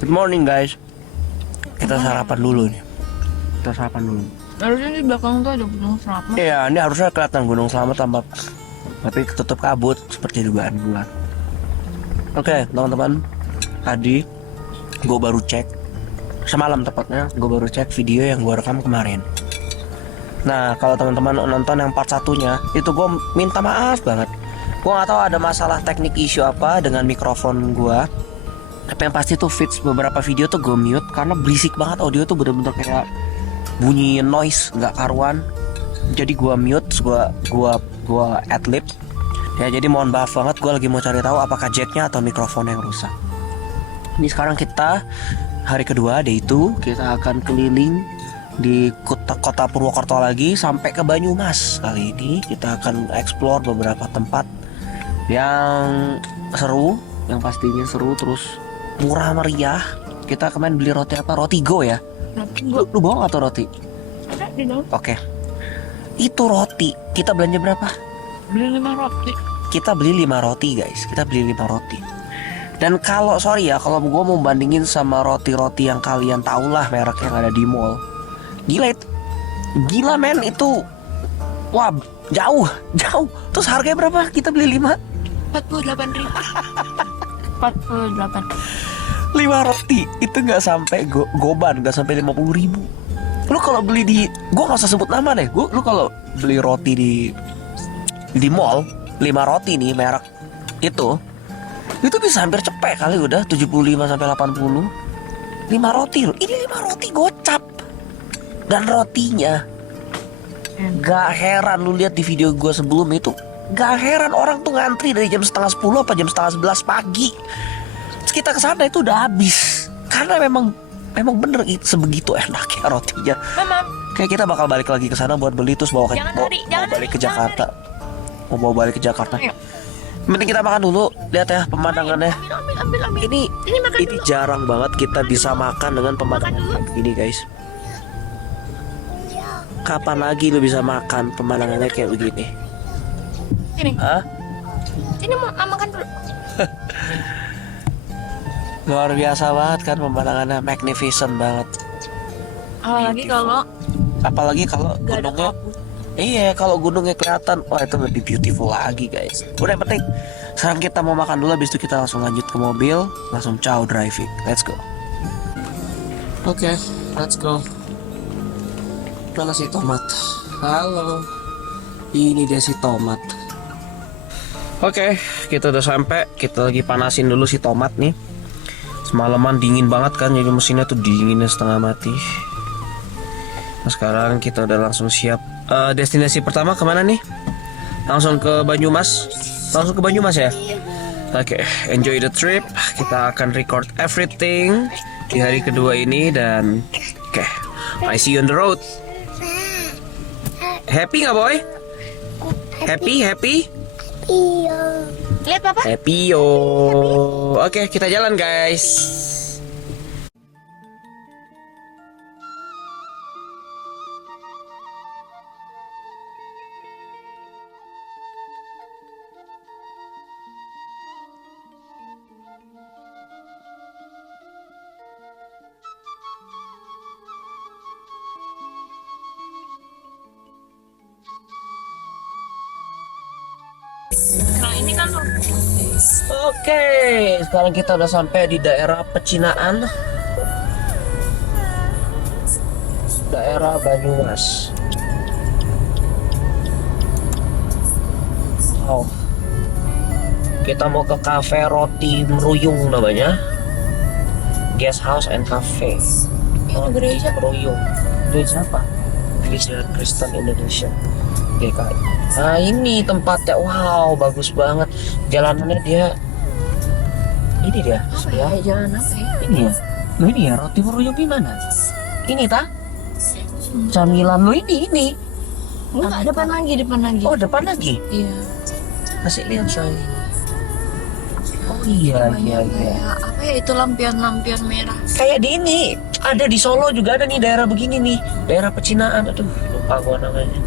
Good morning guys. Kita sarapan dulu nih. Kita sarapan dulu. Harusnya di belakang tuh ada Gunung Selamat. Iya, ini harusnya kelihatan Gunung Selamat tapi ketutup kabut seperti dugaan gua. Oke, teman-teman. Tadi gue baru cek semalam tepatnya, gue baru cek video yang gue rekam kemarin. Nah, kalau teman-teman nonton yang part satunya, itu gue minta maaf banget. Gue nggak tahu ada masalah teknik issue apa dengan mikrofon gue. Tapi yang pasti tuh fix beberapa video tuh gue mute karena berisik banget, audio tuh bener-bener kayak bunyi noise nggak karuan. Jadi gue mute, gue adlib. Ya jadi mohon maaf banget, gue lagi mau cari tahu apakah jacknya atau mikrofon yang rusak. Ini sekarang kita hari kedua, day itu kita akan keliling di kota Purwokerto lagi sampai ke Banyumas. Kali ini kita akan explore beberapa tempat yang seru, yang pastinya seru terus murah meriah. Kita kemarin beli roti apa? Roti Go ya? Lu bawa atau roti? Ada di dalam. Oke. Itu roti. Kita belanja berapa? Beli 5 roti. Kita beli 5 roti guys. Kita beli 5 roti. Dan kalau sorry ya, kalau gue mau bandingin sama roti-roti yang kalian tahu lah merek yang ada di mall, gila men itu, wah jauh. Terus harganya berapa? Kita beli 5 48.000. 48. 5 roti itu nggak sampai goban, nggak sampai 50.000. Lu kalau beli di, gue nggak usah sebut nama deh. Lu kalau beli roti di mall, 5 roti nih merek itu bisa hampir cepet kali udah 75 sampai 80. 5 roti loh. Ini 5 roti gocap. Dan rotinya gak heran lu lihat di video gue sebelum itu. Gak heran orang tuh ngantri dari jam setengah 10 apa jam setengah 11 pagi. Terus kita kesana itu udah habis. Karena memang bener sebegitu enaknya rotinya. Memang. Kayak kita bakal balik lagi ke sana buat beli terus bawa balik ke Jakarta. Mau bawa balik ke Jakarta. Mending kita makan dulu. Lihat ya pemandangannya. Ambil. Ini makan dulu. jarang banget kita bisa makan dengan pemandangan kayak gini guys. Kapan lagi lu bisa makan pemandangannya kayak begini? Ini. Hah? Ini mau makan dulu. Luar biasa banget kan pemandangannya, magnificent banget. Apalagi kalau gak ada gunungnya. kabut. Iya, kalau gunungnya kelihatan, wah itu lebih beautiful lagi guys. Udah yang penting sekarang kita mau makan dulu, habis itu kita langsung lanjut ke mobil, langsung ciao driving. Let's go. Oke, let's go. Mana si tomat? Halo. Ini dia si tomat. Oke, kita udah sampai. Kita lagi panasin dulu si tomat nih. Semalaman dingin banget kan, jadi mesinnya tuh dinginnya setengah mati. Nah, sekarang kita udah langsung siap. Destinasi pertama kemana nih? Langsung ke Banyumas. Langsung ke Banyumas ya. Oke, enjoy the trip. Kita akan record everything di hari kedua ini dan oke, I see you on the road. Happy nggak boy? Happy? Iya. Lihat papa. Happy yo. Oke, kita jalan guys. Nah ini kan tuh. Oke, sekarang kita udah sampai di daerah Pecinaan, daerah Banyumas. Oh, kita mau ke cafe Roti Meruyung namanya, Guest House and Cafe. Oh, gereja. Meruyung. Gereja apa? Gereja Kristen Indonesia, GKI. Nah ini tempatnya, wow bagus banget. Jalanannya dia, ini dia. Ya jalan apa ya? Ini ya, lo ini ya Roti Meruyung gimana? Ini ta? Camilan lo ini. Enggak, depan lagi. Oh depan lagi? Iya. Kasih lihat saya. Oh iya. Kayak apa ya itu lampion merah. Kayak di ini, ada di Solo juga ada nih daerah begini nih, daerah Pecinaan. Aduh lupa gua namanya.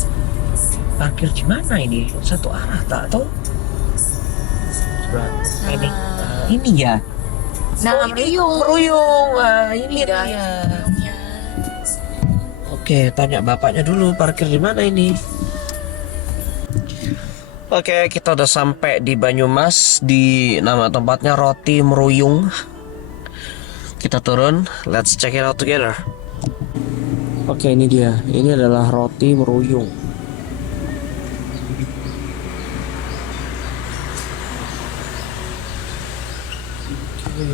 Parkir gimana ini? Satu arah tak atau? Ini ya. Nah, Meruyung. Ah, ini Iya, dia. meruyungnya. Oke, tanya bapaknya dulu parkir di mana ini. Oke, kita udah sampai di Banyumas, di nama tempatnya Roti Meruyung. Kita turun, let's check it out together. Oke, ini dia. Ini adalah Roti Meruyung. Oke.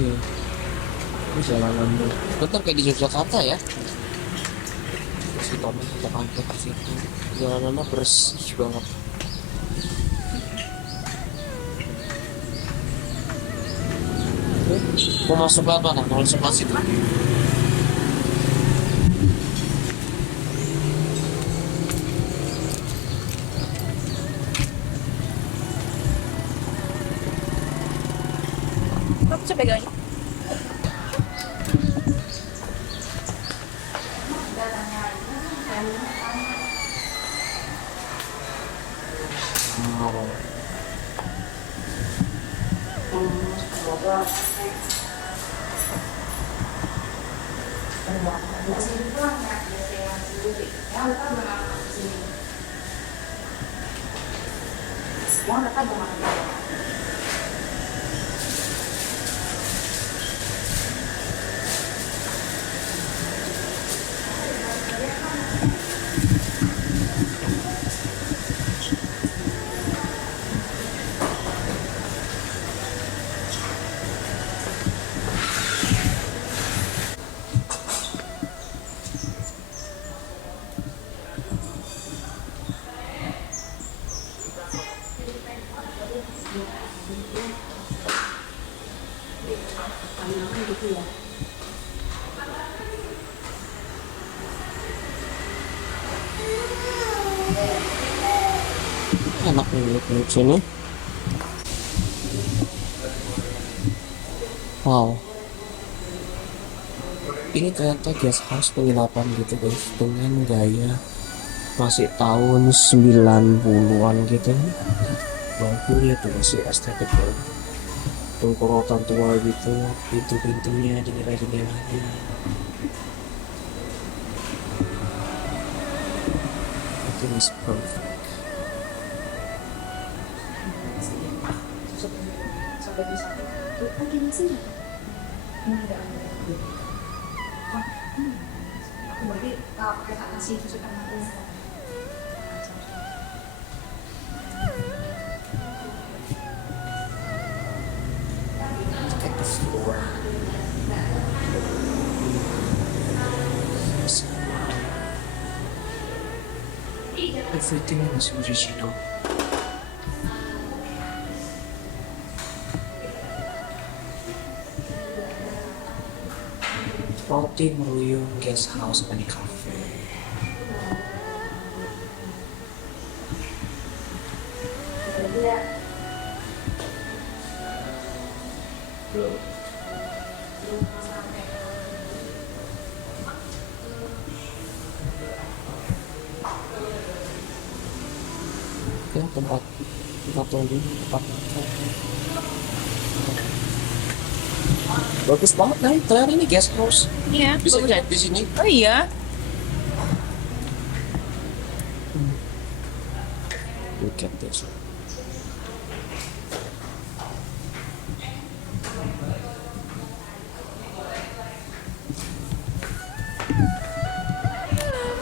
Ini jalanan tuh. Bentar kayak di Yogyakarta ya. Si Tommy kita pakai ke situ. Jalanannya bersih banget. Mau masuk lewat mana? Mau masuk ke situ? Kamu bisa pegangnya? Enak nih di sini. Wow. Ini ternyata guest house penginapan gitu guys, dengan gaya masih tahun 90-an gitu. Bangkunya tuh masih estetik banget. Tongkrongan tua gitu, pintu-pintunya, jendela-jendelanya. Itu is perfect. Look at the floor. Everything was original. Roti Meruyung Guest House and Cafe. Ya, tempat tunggu, tempat makan. Bagus banget kan, ternyata ini guest house. Iya. Bisa lihat di sini. Oh iya. Look at this.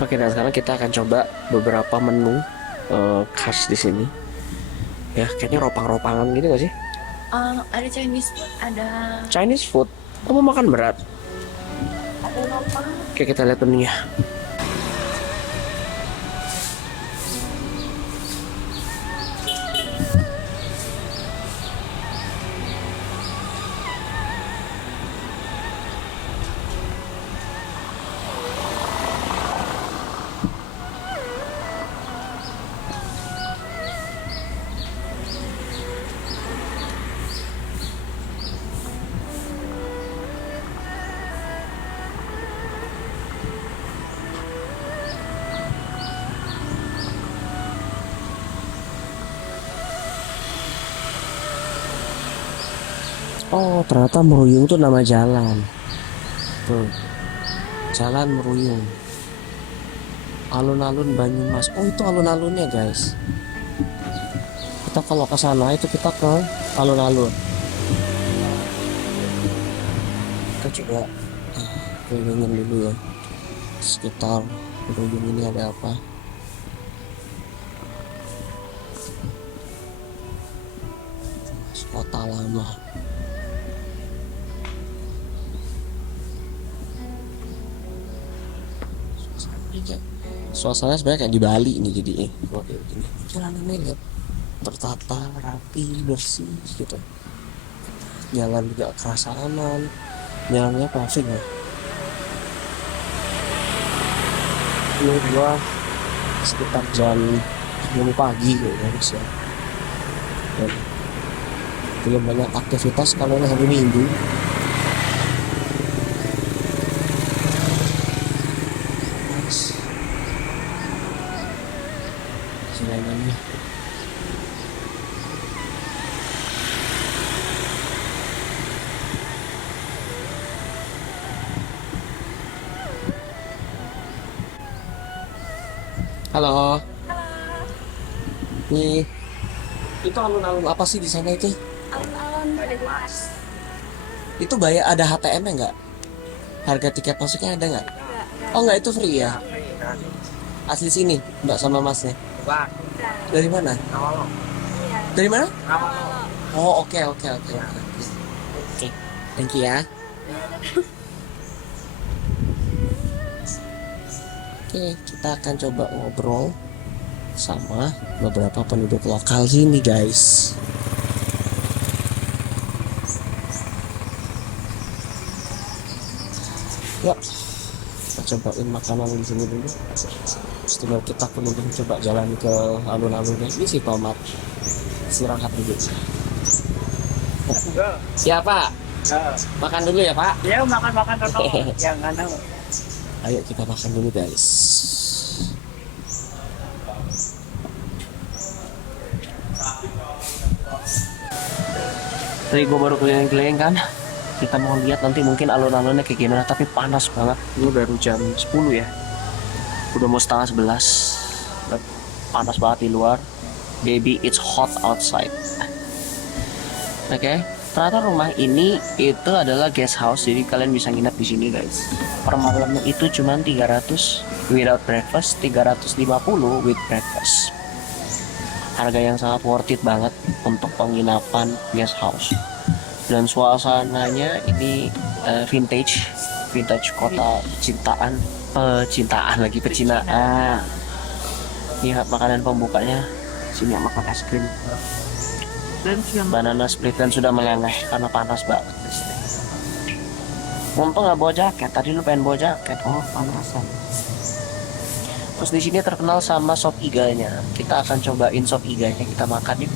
Oke, dan sekarang kita akan coba beberapa menu khas di sini. Ya, kayaknya ropang-ropangan gitu gak sih? Ada Chinese food, ada Chinese food. Kamu makan berat? apa? Oke, kita lihat menunya. Oh, ternyata Meruyung tuh nama jalan. Tuh, Jalan Meruyung. Alun-alun Banyumas. Oh, itu alun-alunnya, guys. Kita kalau ke sana itu kita ke alun-alun. Kita coba kelilingin dulu ya. Sekitar Meruyung ini ada apa? Kota lama. Suasana sebenarnya kayak di Bali ini jadi kalau kayak gini. Jalanannya lihat tertata, rapi, bersih gitu. Jalan juga kerasa aman. Jalannya paving ya. Ini gua sekitar jam 10 pagi gitu guys ya. Dan belum banyak aktivitas kalau ini hari Minggu. Jalanannya halo. Nih, itu alun-alun apa sih di sana itu? Alun-alun Banyumas. Itu bayar ada HTM-nya nggak? Harga tiket masuknya ada nggak? Oh nggak, itu free ya? Asli sini, Mbak sama Masnya? Dari mana? Dari mana? Oh oke. Oke, thank you ya. Oke, kita akan coba ngobrol sama beberapa penduduk lokal sini guys. Yuk, kita cobain makanan di sini dulu. Setelah kita kemudian coba jalan ke alun-alunnya. Ini si tomat istirahat dulu. Siapa? Makan dulu ya Pak. Ya makan dulu. Yang anu. Ayo kita makan dulu guys. Tadi gue baru keliling-keliling kan. Kita mau lihat nanti mungkin alun-alunnya kayak gimana. Tapi panas banget. Ini baru jam 10 ya. Udah mau setengah 11. Dan panas banget di luar. Baby, it's hot outside. Oke. Ternyata rumah ini itu adalah guest house, jadi kalian bisa nginep di sini guys. Per malamnya itu cuma 300 without breakfast, 350 with breakfast. Harga yang sangat worth it banget untuk penginapan guest house. Dan suasananya ini vintage kota pecintaan. Lihat makanan pembukanya, sini makan es krim. Banana split dan sudah meleleh karena panas banget. Untung nggak bawa jaket. Tadi lu pengen bawa jaket. Oh panasan. Terus di sini terkenal sama sop iganya. Kita akan cobain sop iganya, kita makan yuk.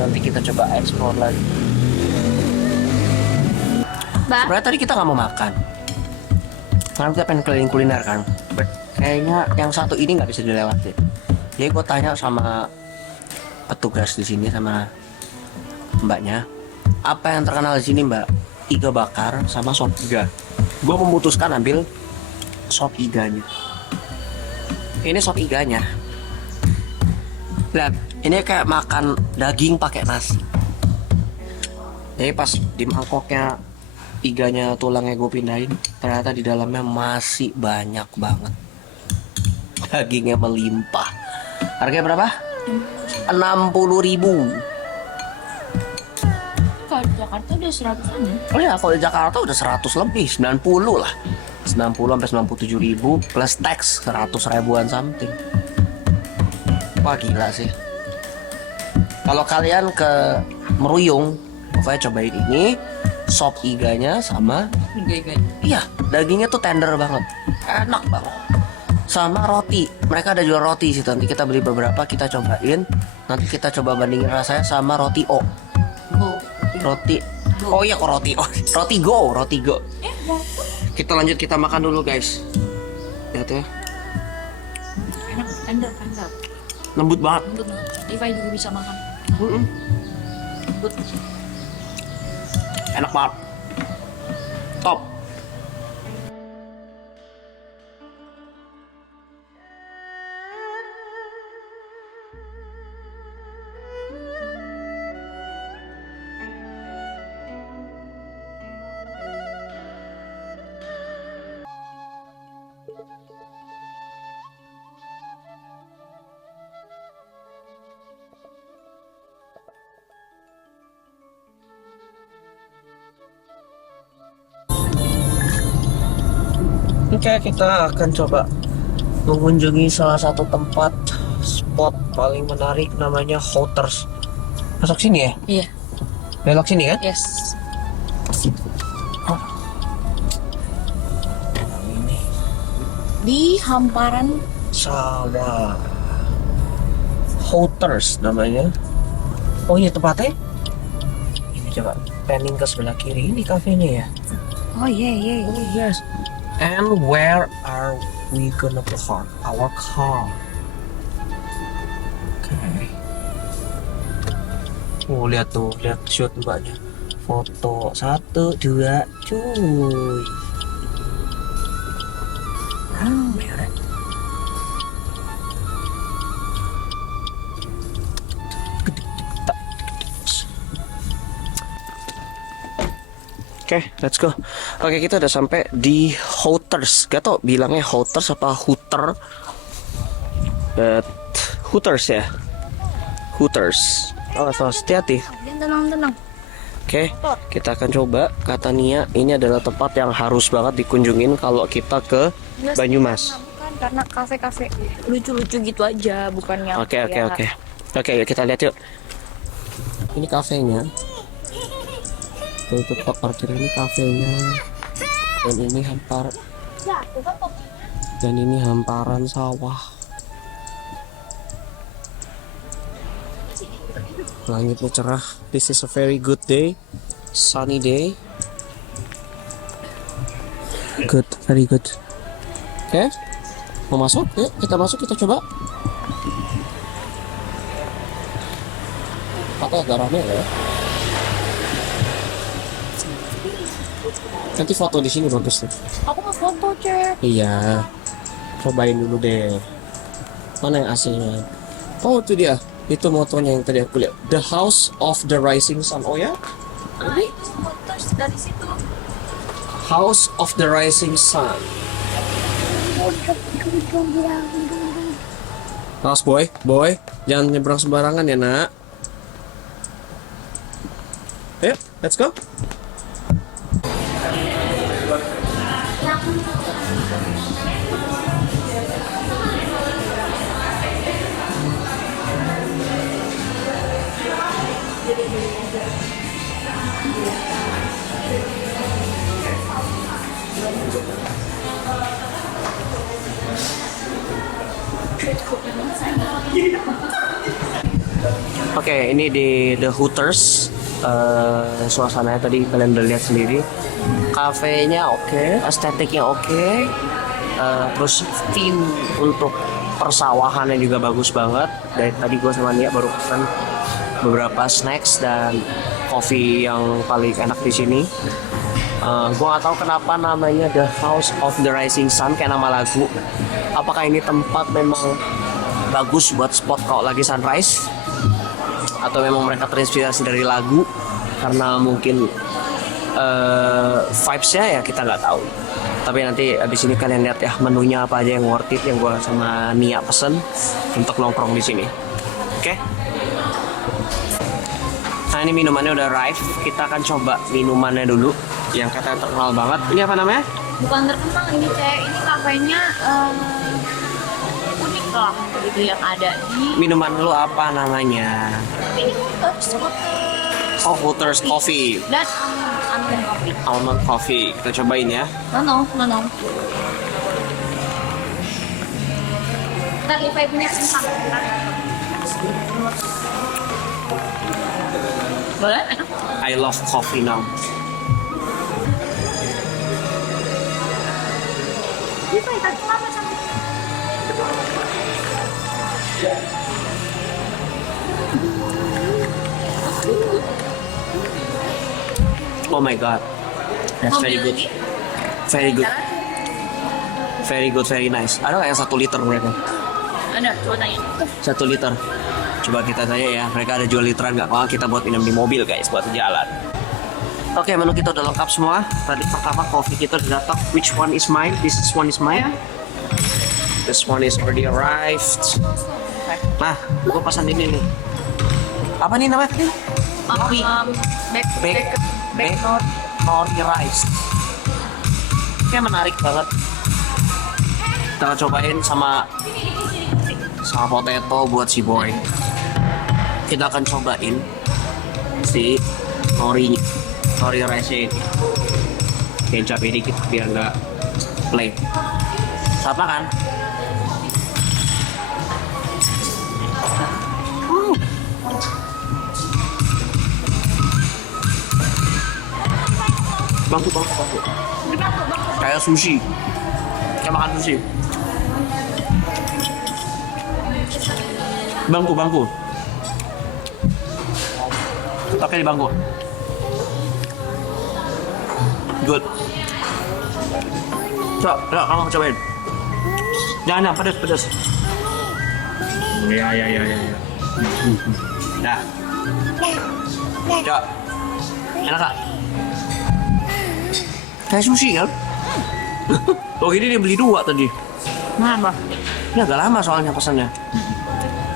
Nanti kita coba explore lagi. Sebenarnya tadi kita nggak mau makan. Karena kita pengen keliling kuliner kan. Kayaknya yang satu ini nggak bisa dilewati. Jadi gue tanya sama petugas di sini sama mbaknya, apa yang terkenal di sini mbak? Iga bakar sama sop iga. Gue memutuskan ambil sop iganya. Ini sop iganya. Lihat, ini kayak makan daging pakai nasi. Jadi pas di mangkoknya iganya tulangnya gue pindahin, ternyata di dalamnya masih banyak banget. Dagingnya melimpah. Harganya berapa? 60.000. Kalau di Jakarta udah 100-an ya? Oh ya, kalau di Jakarta udah 100 lebih, 90 lah. 90 sampai 97.000 plus tax 100 ribuan something. Wah gila sih. Kalau kalian ke Meruyung, pokoknya cobain ini sop iganya sama iya, dagingnya tuh tender banget, enak banget. Sama roti, mereka ada jual roti sih. Nanti kita beli beberapa, kita cobain. Nanti kita coba bandingin rasanya sama roti O. Roti. Oh iya kok roti O. Roti go. Kita lanjut, kita makan dulu guys. Lihat ya. Enak, tender. Lembut banget. Lembut banget. Levi juga bisa makan. Lembut. enak banget. Top. Oke, kita akan coba mengunjungi salah satu tempat spot paling menarik namanya Hooters. Masuk sini ya? Iya. Belok sini kan? Yes. Ini Di hamparan sawah. Hooters namanya. Oh ini tempatnya? Ini coba panning ke sebelah kiri. Ini kafenya ya? Oh iya iya. Oh yes. And where are we gonna park our car? Okay. Oh lihat tuh, lihat shoot mbaknya. Foto 1, 2, cuy. Merah. Oke, let's go. Oke, kita udah sampai di Hooters. Gak tau bilangnya Hooters apa Hooter. But Hooters ya. Hooters. Oh, so hati-hati. Tenang. Oke, kita akan coba. Kata Nia, ini adalah tempat yang harus banget dikunjungin kalau kita ke Banyumas. Bukan karena kafe-kafe lucu-lucu gitu aja, bukannya. Oke. Oke, yuk kita lihat yuk. Ini kafenya. Tuh, tempat parkir ini kafenya. Dan ini hamparan sawah. Langitnya cerah. This is a very good day. Sunny day. Good, very good. Oke. Mau masuk? Yuk, kita masuk, kita coba. Apa agak rame ya? Nanti foto di sini bagus tuh. Aku mau foto, Cek. Iya. Cobain dulu deh. Mana yang aslinya? Oh, itu dia. Itu motonya yang tadi aku lihat. The House of the Rising Sun. Oh ya? Ay, foto dari situ. House of the Rising Sun. Awas boy. Jangan nyebrang sembarangan ya nak. Ayo, let's go. Oke, ini di The Hooters. Suasananya tadi kalian udah lihat sendiri. Kafenya oke, estetiknya oke. Terus theme untuk persawahannya juga bagus banget. Dari tadi gue sama Nia baru pesan beberapa snacks dan kopi yang paling enak di sini. Gue nggak tahu kenapa namanya The House of the Rising Sun kayak nama lagu. Apakah ini tempat memang bagus buat spot kalau lagi sunrise? Atau memang mereka terinspirasi dari lagu? Karena mungkin vibes-nya ya kita nggak tahu. Tapi nanti abis ini kalian lihat ya menunya apa aja yang worth it yang gue sama Nia pesen untuk nongkrong di sini. Oke? Nah ini minumannya udah arrive. Kita akan coba minumannya dulu yang katanya terkenal banget. Ini apa namanya? Bukan terkenal ini, Cek. Ini kafenya unik lah gitu yang ada di Minuman lu apa namanya? ini Hooters. Oh, Hooters Coffee. Dan almond coffee. Almond Coffee. Kita cobain ya. No. Ntar Levi punya simpan. Boleh? Enak? I love coffee now. Levi, tadi lama sama. Oh my god, that's Mau very beli good, lagi? very good, very good, very nice. Ada nggak yang 1 liter mereka? Ada, coba tanya. 1 liter. Coba kita tanya ya, mereka ada jual literan nggak? Kalau kita buat minum di mobil guys, buat jalan. Oke, menu kita udah lengkap semua. Tadi pertama coffee kita udah datang. Which one is mine? This is one is mine. This one is already arrived. Nah, gue pesan ini nih. Apa nih namanya? Back nori rice. Kayak menarik banget. Kita cobain sama potato buat si boy. Kita akan cobain si nori rice ini. Kecap ini dikit biar nggak plain. Sama kan? Bangku. Kayak sushi. Kayak makan sushi. Bangku. Pakai di bangku. Good. Coba, kamu cobain. Jangan, pedas. Ya. Dah. Coba. Enak gak? Kayak sushi kan? Oh ini dia beli 2 tadi. Kenapa? Ini agak lama soalnya pesannya.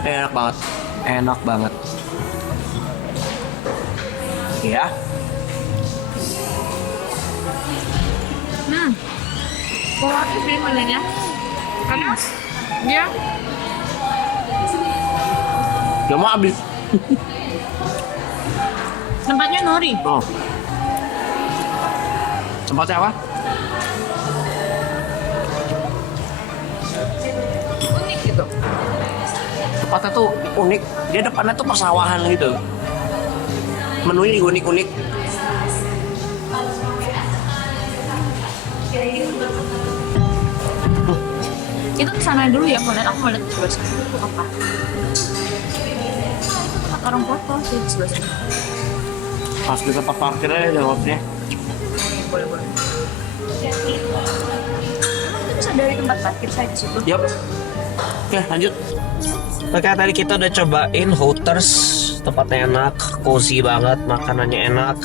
Enak banget. Ya. Kalau aku beli mananya? Karena dia Gak mau habis. tempatnya nori. Oh. Tempatnya apa? Unik gitu. Tempatnya tuh unik. Dia depannya tuh persawahan gitu. Menunya unik-unik. Itu kesana dulu ya, aku mau lihat sebelah sana itu apa. Tempat orang foto sih di sebelah sana. Pas di tempat parkirnya jawabnya. Boleh. Emang itu bisa dari tempat parkir saya di situ? Yup. Oke, lanjut. Oke, tadi kita udah cobain Hooters. Tempatnya enak, cozy banget, makanannya enak.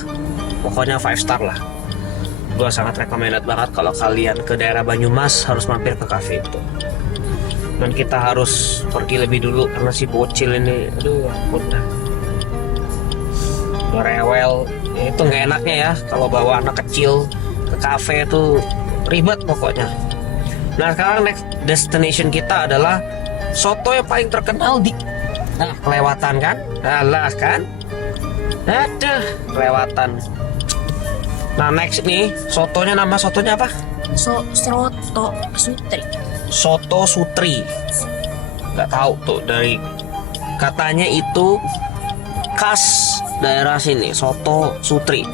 Pokoknya 5 star lah. Gua sangat recommended banget kalau kalian ke daerah Banyumas harus mampir ke cafe itu. Dan kita harus pergi lebih dulu karena si bocil ini, aduh, ampun dah. Rewel, itu nggak enaknya ya kalau bawa anak kecil ke cafe itu ribet pokoknya. Nah sekarang next destination kita adalah soto yang paling terkenal di, nah kelewatan kan, alah kan, aduh kelewatan. Nah next nih sotonya, nama sotonya apa? Soto Sutri. Soto Sutri. Nggak tahu tuh, dari katanya itu khas daerah sini, soto Sutri.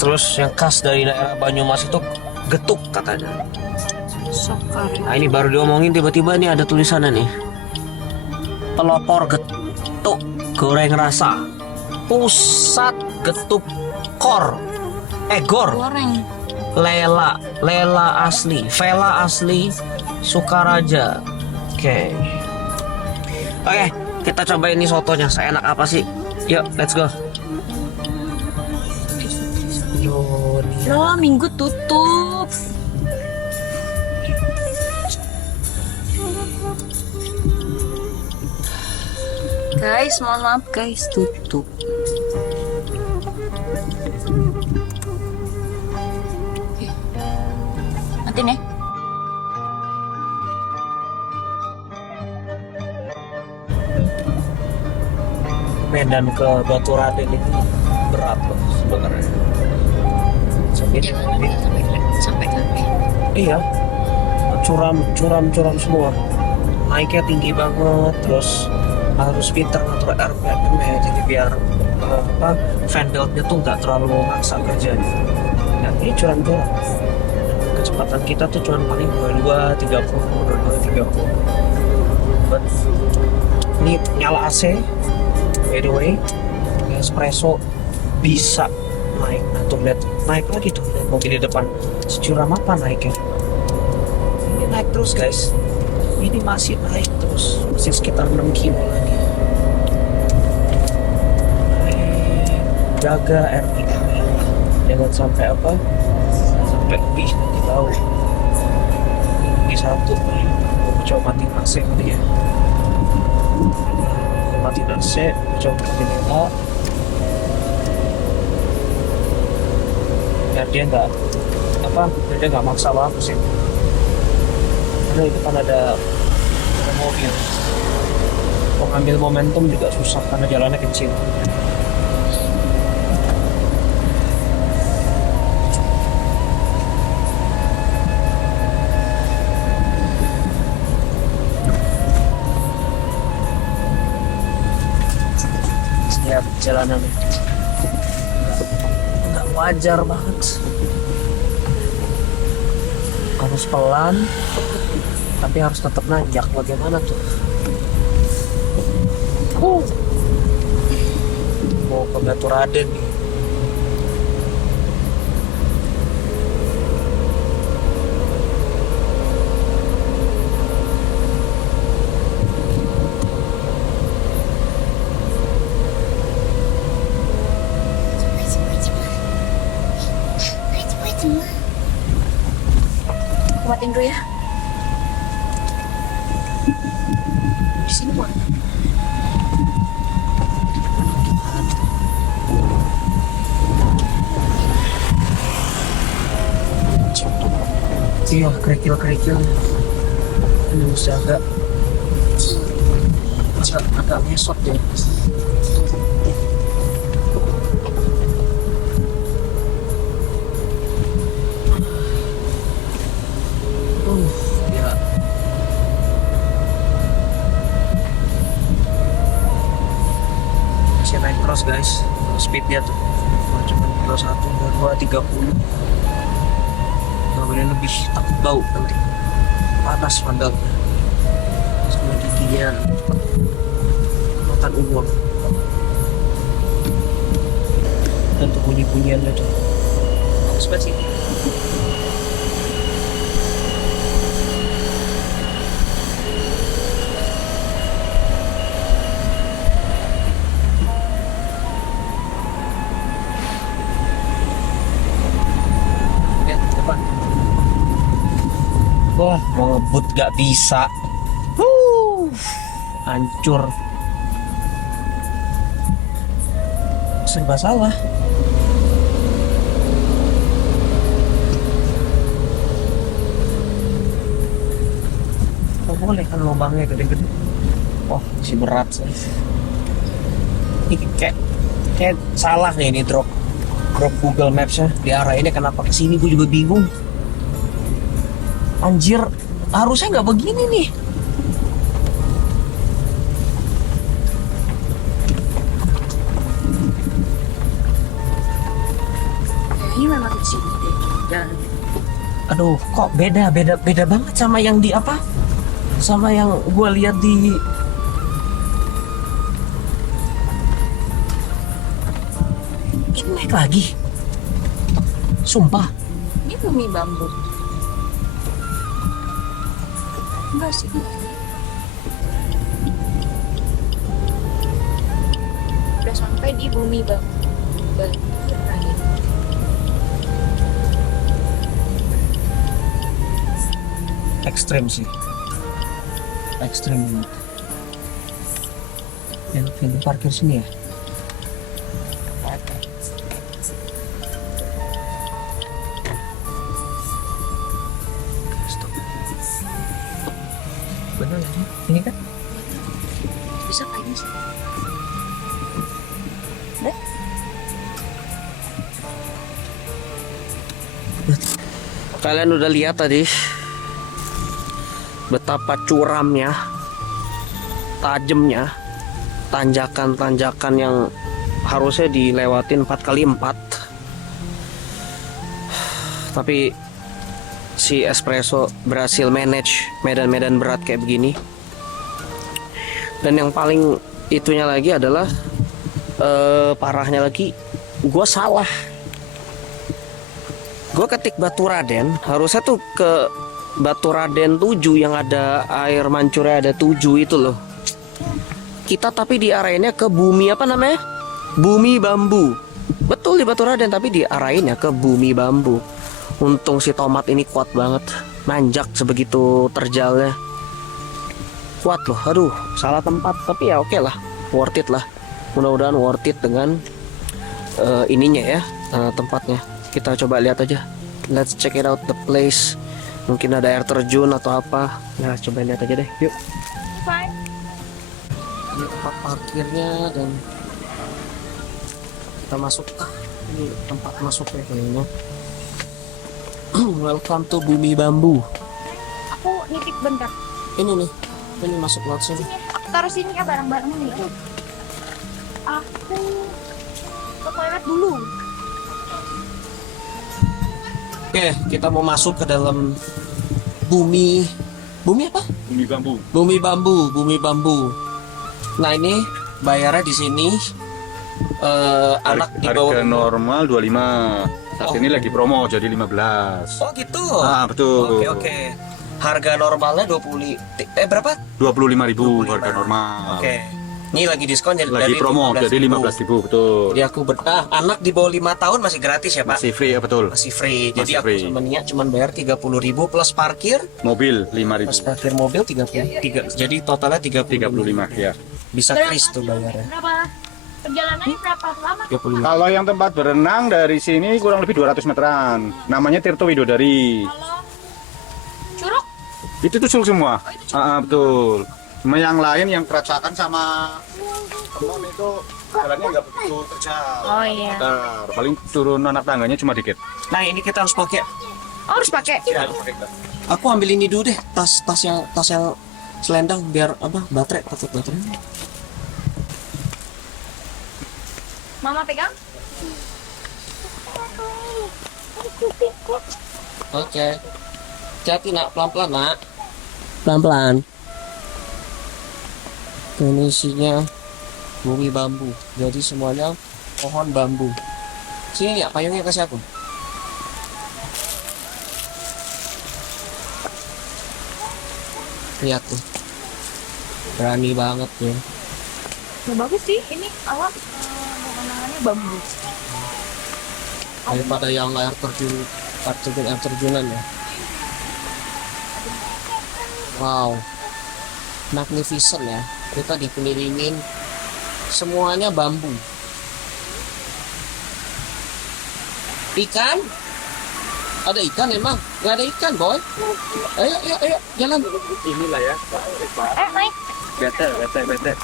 Terus yang khas dari daerah Banyumas itu getuk katanya. Nah ini baru diomongin tiba-tiba nih ada tulisannya nih. Pelopor getuk goreng rasa, pusat getuk gor Goreng. Lela asli, Vela asli Sukaraja. Oke, kita coba ini sotonya, seenak apa sih? Yuk, let's go. Loh, minggu tutup. Guys, mohon maaf guys, tutup. Nanti nih. Medan ke Batu Raden ini berat loh sebenarnya. Sampai kafe. Iya, curam semua. Naiknya tinggi banget, terus harus pintar ngatur RPM ya, jadi biar fan beltnya tuh nggak terlalu maksa kerjanya. Nah ini curam-curam. Kecepatan kita tuh cuma paling 22, 30. But ini nyala AC. By the way, espresso bisa naik. Nah tuh lihat, naik lagi tuh. Mobil di depan. Securam apa naiknya? Ini naik terus guys. Ini masih naik terus. Masih sekitar 6 kilo lagi. Jaga RPM, jangan sampai apa, sampai lebih nanti tahu. Ini satu, aku coba mati AC kali ya. Mati AC, coba jendela, biar dia nggak biar dia nggak maksa banget sih. Karena itu kan ada mobil. Mau ngambil momentum juga susah karena jalannya kecil. Ya perjalanan nggak wajar banget, harus pelan tapi harus tetap nanjak. Bagaimana tuh? Mau ke Batu Raden nih. Kuatin dulu ya. Di sini buat. Iya, kerikil-kerikil. Ini bisa agak mesot deh. Gila. Masih naik terus guys. Speednya tuh cuma kilo 1, 2, 30. Gak boleh lebih, takut bau nanti. Panas pandangnya. Sama giginya makan umur. Dan tuh bunyi-bunyiannya tuh bagus banget sih. Wah, mau ngebut gak bisa. Hancur. Serba salah. Oh, boleh kan lubangnya gede-gede. Wah, masih berat sih. Ini kayak salah nih ini drop Google Maps-nya. Di arah ini kenapa kesini gue juga bingung. Anjir, harusnya nggak begini nih. Ini memang di sini deh. Jalan. Aduh, kok beda banget sama yang di apa? Sama yang gue lihat di ini naik lagi. Sumpah. Ini bumi bambu. Enggak sih. Udah sampai di bumi bambu. Ekstrim sih. Ekstrim banget. Yang parkir sini ya? Stop. Benar ya? Ini kan? Bisa kayaknya sih. Deh. Kalian udah lihat tadi betapa curamnya, tajamnya, tanjakan-tanjakan yang harusnya dilewatin 4x4. Tapi si Espresso berhasil manage medan-medan berat kayak begini. Dan yang paling itunya lagi adalah parahnya lagi, gue salah Gue ketik Batu Raden, harusnya tuh ke Batu Raden 7 yang ada air mancurnya ada 7 itu loh. Kita tapi diarahinnya ke bumi apa namanya? Bumi Bambu. Betul di Batu Raden tapi diarahinnya ke Bumi Bambu. Untung si tomat ini kuat banget, nanjak sebegitu terjalnya. Kuat loh, aduh salah tempat tapi ya oke lah, worth it lah. Mudah-mudahan worth it dengan ininya ya, tempatnya. Kita coba lihat aja. Let's check it out the place. Mungkin ada air terjun atau apa. Nah coba lihat aja deh, yuk. Fine. Ini tempat parkirnya dan kita masuk. Ini tempat masuknya kayaknya. Welcome to Bumi Bambu. Aku nitip bentar. Ini nih, ini masuk lewat sini. Aku taruh sini ya barang-barang ini. Aku ke toilet dulu. Oke, kita mau masuk ke dalam bumi apa? Bumi Bambu. Bumi bambu. Nah ini bayarnya di sini anak di bawah Harga normal 25. Saat ini lagi promo jadi 15. Oh gitu. Ah, betul. Oke. Harga normalnya 20 berapa? 25.000 harga normal. Oke. Ini lagi diskon jadi Lagi promo jadi 15.000 betul. Jadi aku anak di bawah 5 tahun masih gratis ya, Pak? Masih free ya betul. Masih free. Jadi Masih aku free. sama Nia cuma bayar 30.000 plus parkir. Mobil Plus 5.000. parkir mobil 33. Jadi totalnya 35 ya. Bisa kris tuh bayarnya. Berapa perjalanannya berapa lama? 35. Kalau yang tempat berenang dari sini kurang lebih 200 meteran. Namanya Tirto Widodari. Kalau curug Itu tuh sul semua. Betul. Cuma yang lain yang keracakan sama Kemon itu jalannya nggak begitu terjal. Oh iya. Bentar, paling turun anak tangganya cuma dikit. Nah, ini kita harus pakai. Oh, harus pakai. Aku ambil ini dulu deh, tas yang selendang biar apa? Baterai, takut baterai. Mama pegang. Oke. Hati nak, pelan-pelan nak. Pelan-pelan. Ini isinya bumi bambu. Jadi semuanya pohon bambu. Sini ya, payungnya kasih aku. Lihat tuh. Berani banget ya. Ya, bagus sih. Ini awak pemandangannya bambu. Daripada yang air terjunan ya. Wow, magnificent ya. Kita dikelilingin semuanya bambu. Ikan? Ada ikan emang? Nggak ada ikan boy. Ayo, jalan. Inilah ya. Naik. Bete.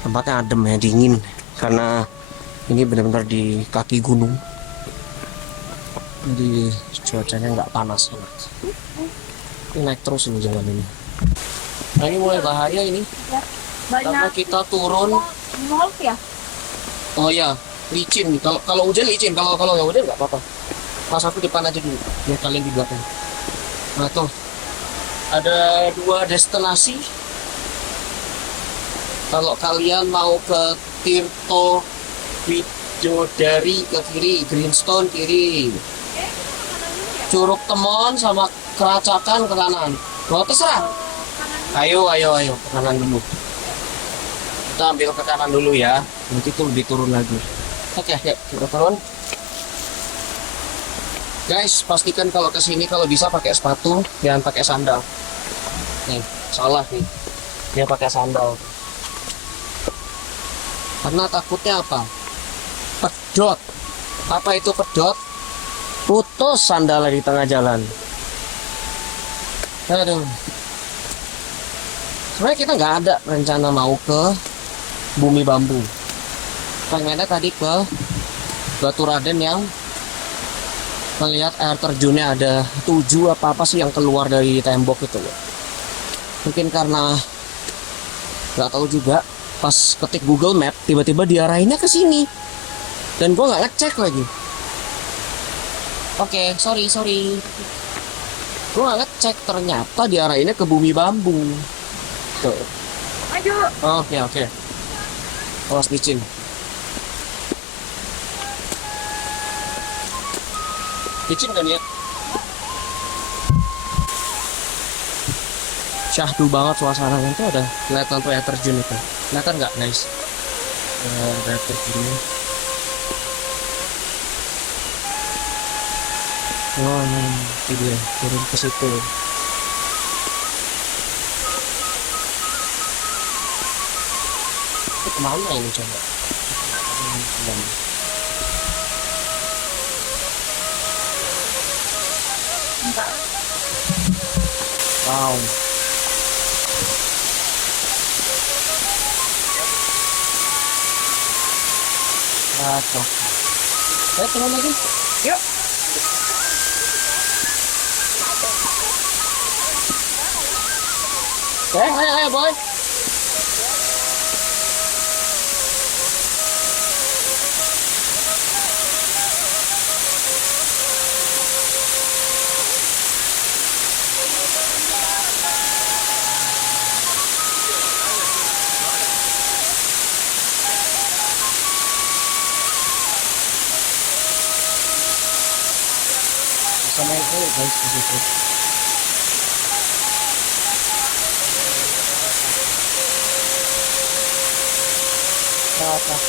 Tempatnya adem ya, dingin karena ini benar-benar di kaki gunung. Jadi cuacanya nggak panas banget. Ini naik terus ini jalan ini. Nah ini mulai bahaya ini karena Banyak kita turun. golf ya. Oh ya, licin. Kalau hujan licin, kalau nggak hujan nggak apa-apa. Pas aku depan aja dulu, biar kalian di belakang. Nah tuh, ada 2 destinasi. Kalau kalian mau ke Tirto Widodari ke kiri, Greenstone kiri, Curug Temon sama Keracakan ke kanan. Mau terserah. Ayo ke kanan dulu. Kita ambil ke kanan dulu ya. Nanti tuh lebih turun lagi. Oke, yuk kita turun. Guys, pastikan kalau kesini kalau bisa pakai sepatu, jangan pakai sandal. Nih, salah nih. Dia pakai sandal. Karena takutnya apa? Pedot. Apa itu pedot? Putus sandalnya di tengah jalan. Aduh. Sebenarnya kita nggak ada rencana mau ke Bumi Bambu. Pengennya tadi ke Batu Raden yang melihat air terjunnya ada 7 apa sih yang keluar dari tembok itu loh. Mungkin karena nggak tahu juga, pas ketik Google Map tiba-tiba diarahinnya ke sini dan gua nggak ngecek lagi. Oke, sorry. Gue nggak ngecek, ternyata diarahinnya ke Bumi Bambu. Tuh. Maju. Oke. Awas licin. Licin kan ya? Syahdu banget suasananya tuh, ada kelihatan tuh air terjun itu. Kelihatan nggak guys? Air terjunnya. Oh, itu dia, turun ke situ. Itu kemana ini coba? Wow. Cocok. Saya turun lagi. Yuk. Ayo boy. Bisa main guys di situ. Cocok.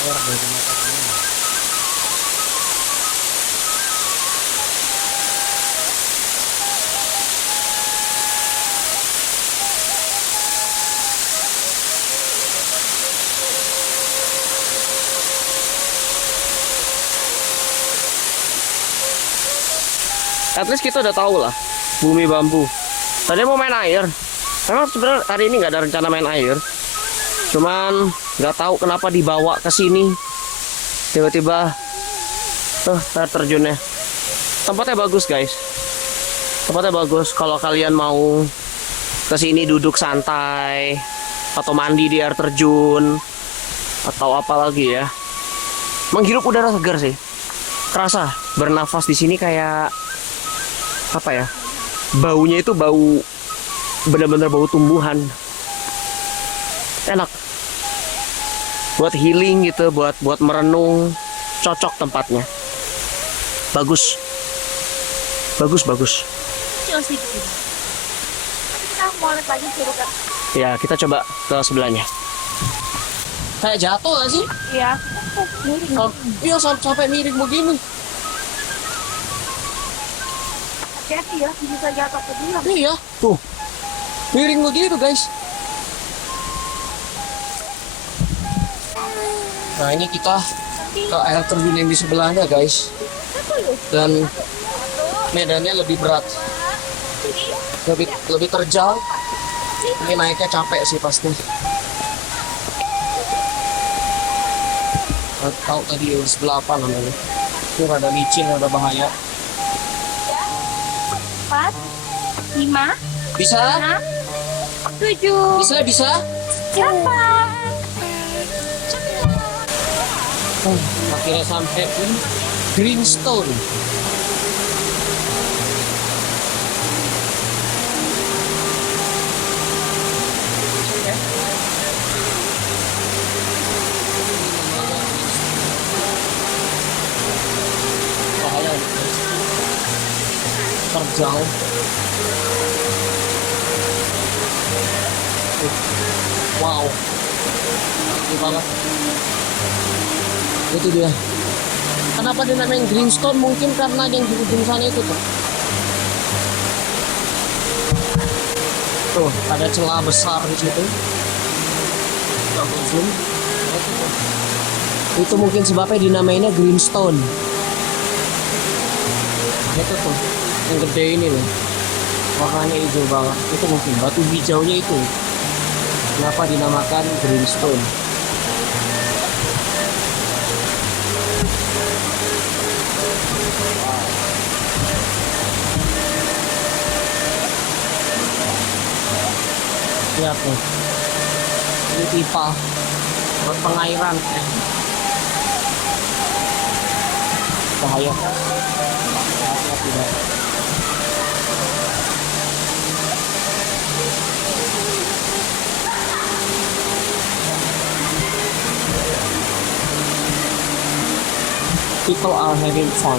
Keluar dari mata ini. At least kita udah tahu lah Bumi Bambu. Tadi mau main air. Memang sebenarnya hari ini nggak ada rencana main air. Cuman nggak tahu kenapa dibawa ke sini. Tiba-tiba tuh air terjunnya. Tempatnya bagus guys. Tempatnya bagus kalau kalian mau ke sini duduk santai atau mandi di air terjun atau apa lagi ya. Menghirup udara segar sih. Kerasa bernafas di sini kayak apa ya, baunya itu bau bener-bener bau tumbuhan, enak buat healing gitu, buat merenung, cocok tempatnya, bagus. Kecil sih di sini. Tapi kita mau lihat lagi suruh kan? Ya kita coba ke sebelahnya. Kayak jatuh gak sih? Iya. Miring. Iya sampai miring begini. Hati-hati ya, bisa jatuh ke dia. Iya, tuh miring begitu guys. Nah ini kita ke air terjun yang di sebelahnya guys, dan medannya lebih berat, lebih terjal. Ini naiknya capek sih pasti. Tahu tadi sebelah apa namanya? Itu rada licin, rada bahaya. 4, 5, Bisa? 6, 7, Bisa? 8. Akhirnya sampai di Greenstone. Bahaya nih, guys. Terjal. Wow. Ini banget. Itu dia. Kenapa dinamain Greenstone? Mungkin karena yang di ujung sana itu tuh. Tuh, ada celah besar di situ. Double zoom. Itu mungkin sebabnya dinamainnya Greenstone. Itu tuh, yang gede ini loh. Warnanya hijau banget. Itu mungkin batu hijaunya itu. Kenapa dinamakan Greenstone? Lihat tuh. Ini pipa buat pengairan. Bahaya. Hati-hati deh. People are having fun.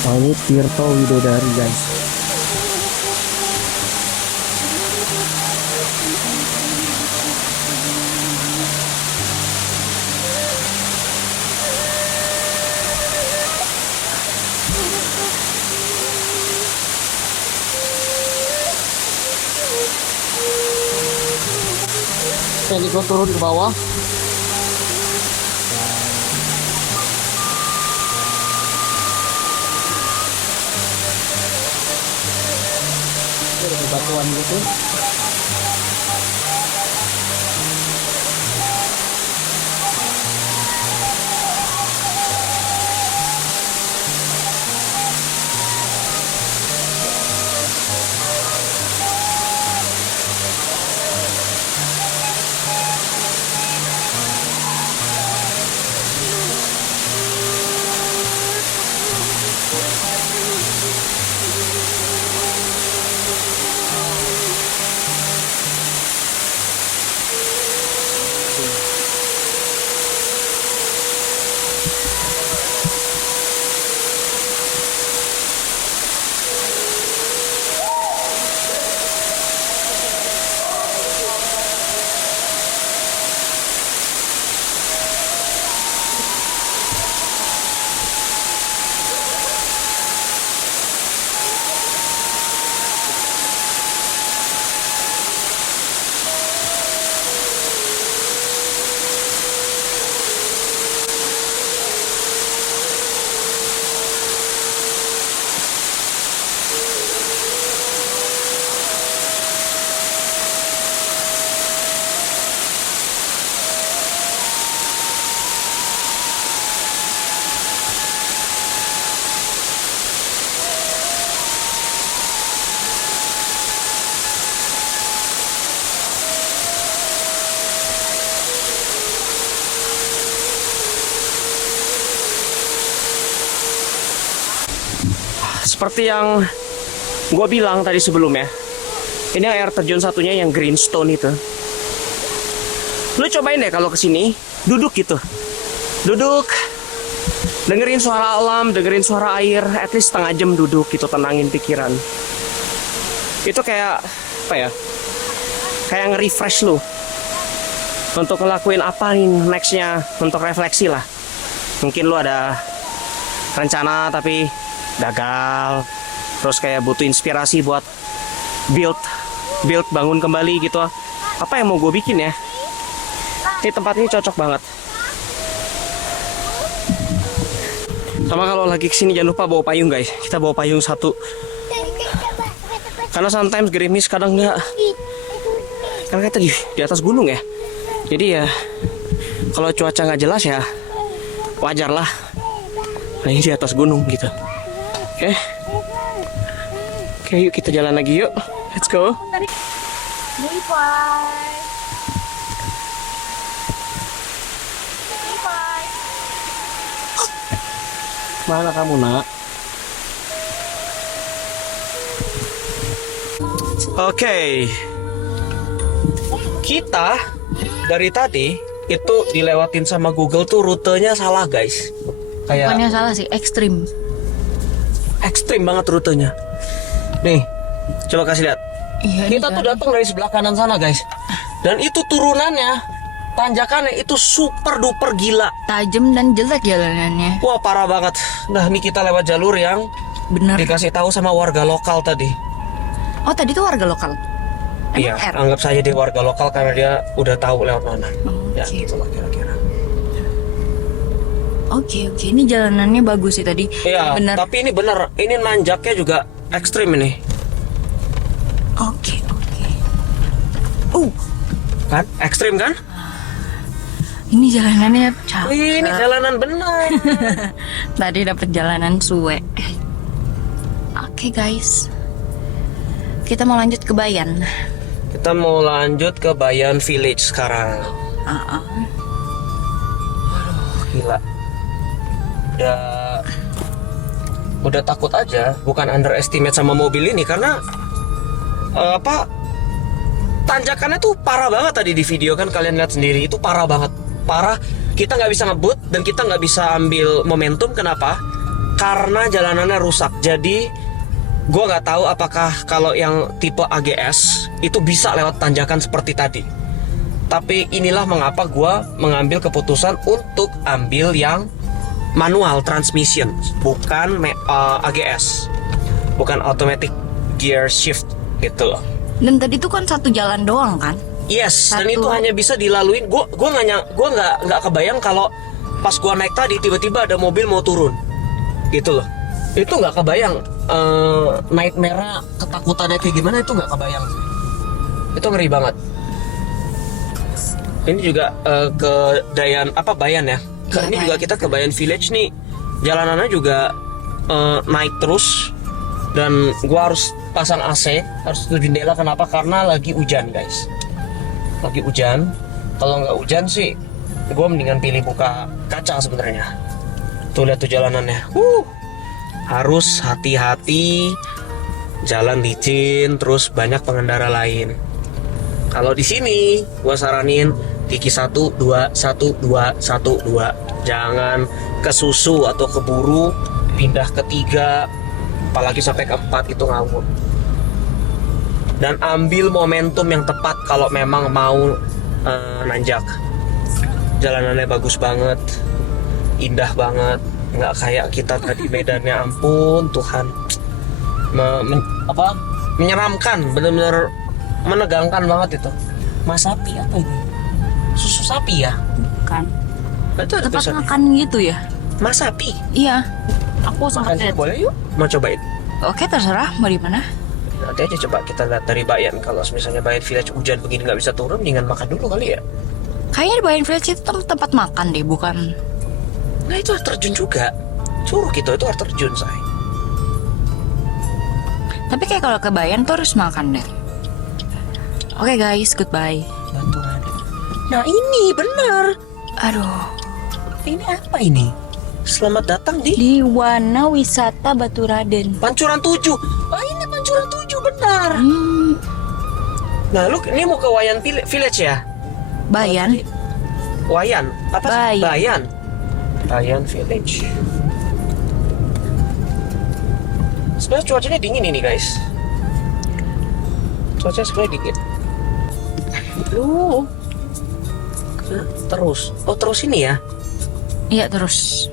Nah, ini Tirto Widodari guys. Jadi gue turun ke bawah. Ada bebatuan gitu. Seperti yang gue bilang tadi sebelumnya, ini air terjun satunya yang Greenstone itu. Lu cobain deh kalau kesini, duduk gitu, duduk, dengerin suara alam, dengerin suara air, at least setengah jam duduk gitu, tenangin pikiran. Itu kayak apa ya? Kayak nge-refresh lu untuk ngelakuin apa nih nextnya, untuk refleksi lah. Mungkin lu ada rencana tapi gagal, terus kayak butuh inspirasi buat build bangun kembali gitu. Apa yang mau gue bikin ya? Ini tempat ini cocok banget. Sama kalau lagi kesini jangan lupa bawa payung guys. Kita bawa payung satu. Karena sometimes gerimis, kadang enggak. Karena kita di atas gunung ya. Jadi ya kalau cuaca nggak jelas ya wajar lah. Nah, ini di atas gunung gitu. Oke, yuk kita jalan lagi yuk. Let's go. Mana kamu nak? Oke. Kita dari tadi itu dilewatin sama Google tuh rutenya salah guys. Kayak Bukannya salah sih, ekstrim banget rutenya. Nih, coba kasih lihat. Iya, Kita tuh datang dari sebelah kanan sana guys. Dan itu turunannya, tanjakannya itu super duper gila. tajam dan jelek jalanannya. Wah parah banget. Nah ini kita lewat jalur yang Bener. dikasih tahu sama warga lokal tadi. Oh, tadi tuh warga lokal. Iya, R. anggap saja dia warga lokal karena dia udah tahu lewat mana. Ya Oke. gitulah kira-kira. Oke, ini jalanannya bagus sih tadi. Iya, Bener. tapi ini bener, ini nanjaknya juga ekstrim ini. Oke. Kan? Ekstrim kan? Ini jalanannya capek. Ini jalanan benar. Tadi dapet jalanan suwe. Oke guys, kita mau lanjut ke Bayan. Kita mau lanjut ke Bayan Village sekarang. Gila. Udah takut aja, bukan underestimate sama mobil ini karena tanjakannya tuh parah banget tadi di video kan kalian lihat sendiri, itu parah banget, parah. Kita nggak bisa ngebut dan kita nggak bisa ambil momentum. Kenapa? Karena jalanannya rusak. Jadi gue nggak tahu apakah kalau yang tipe AGS itu bisa lewat tanjakan seperti tadi. Tapi inilah mengapa gue mengambil keputusan untuk ambil yang manual transmission, bukan AGS, bukan automatic gear shift gitu loh. Dan tadi tuh kan satu jalan doang kan? Yes, dan Satu. itu hanya bisa dilaluin. Gue nggak kebayang kalau pas gue naik tadi tiba-tiba ada mobil mau turun, gitu loh. Itu nggak kebayang. Nightmare, ketakutannya kayak gimana itu nggak kebayang. Itu ngeri banget. Ini juga ke Bayan ya. Ini juga kita ke Bayan Village nih. Jalanannya juga naik terus. Dan gua harus pasang AC, harus tutup jendela. Kenapa? Karena lagi hujan guys. Lagi hujan. Kalau nggak hujan sih, gua mendingan pilih buka kaca sebenarnya. Tuh lihat tuh jalanannya. Harus hati-hati. Jalan licin, terus banyak pengendara lain. Kalau di sini, gua saranin Tiki 1, 2, 1, 2, 1, 2. Jangan kesusu atau keburu pindah ke 3. Apalagi sampai ke 4 itu ngawur. Dan ambil momentum yang tepat kalau memang mau nanjak. Jalanannya bagus banget, indah banget, nggak kayak kita tadi medannya ampun Tuhan, menyeramkan, bener-bener menegangkan banget itu. Mas sapi apa ini? Susu sapi ya? Kan. Itu ada Tempat tulisannya. makan gitu ya? Mas sapi. Iya. Aku sempat Makan lihat. boleh yuk? Mau cobain? Oke, terserah mau di mana. Nanti aja coba kita lihat dari Bayan. Kalau misalnya Bayan Village hujan begini nggak bisa turun, mendingan makan dulu kali ya. Kayaknya di Bayan Village itu tempat makan deh, bukan? Nah itu air terjun juga. Curug itu air terjun say. Tapi kayak kalau ke Bayan tuh harus makan deh. Oke guys, goodbye. Nah ini benar. Aduh. Ini apa ini? Selamat datang di Di Wana Wisata Baturaden. Pancuran 7. Oh ini Pancuran 7 benar. Nah lu ini mau ke Wayan Village ya? Bayan. Wayan apa sih? Bayan. Bayan. Bayan Village. Sebenarnya cuacanya dingin ini guys. Cuacanya sebenarnya dingin. Lu terus. Oh terus ini ya? Iya terus.